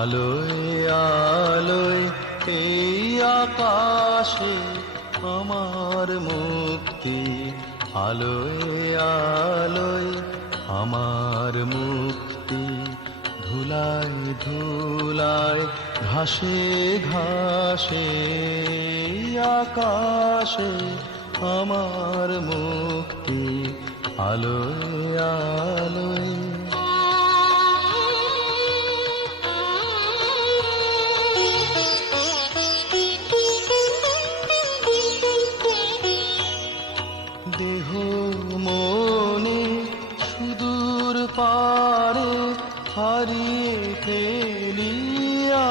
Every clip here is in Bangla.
আলোয় আলোয় এই আকাশে আমার মুক্তি, আলোয় আলোয় আমার মুক্তি। ধুলায় ধুলায় ঘাসে ঘাসে আকাশে আমার মুক্তি, আলোয় আলোয়। দেহ মনে সুদূর পারে হারিয়ে ফেলি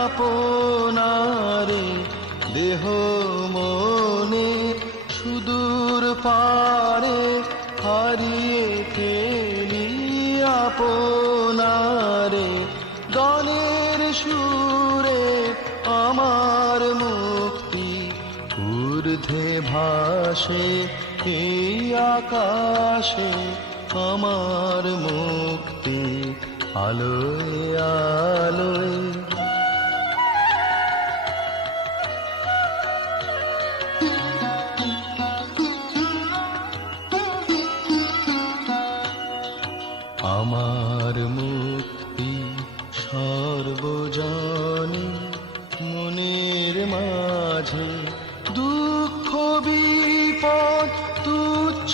আপনারে, দেহ মনে সুদূর পারে হারিয়ে ফেলি আপনারে। গানের সুরে আমার মুক্তি, ঊর্ধ্বে ভাসে এই আকাশে আমার মুক্তি, আলোয় আলোয়। আমার মুক্তি সর্বজনে মনের মাঝে, দুঃখ বিপদ তুচ্ছ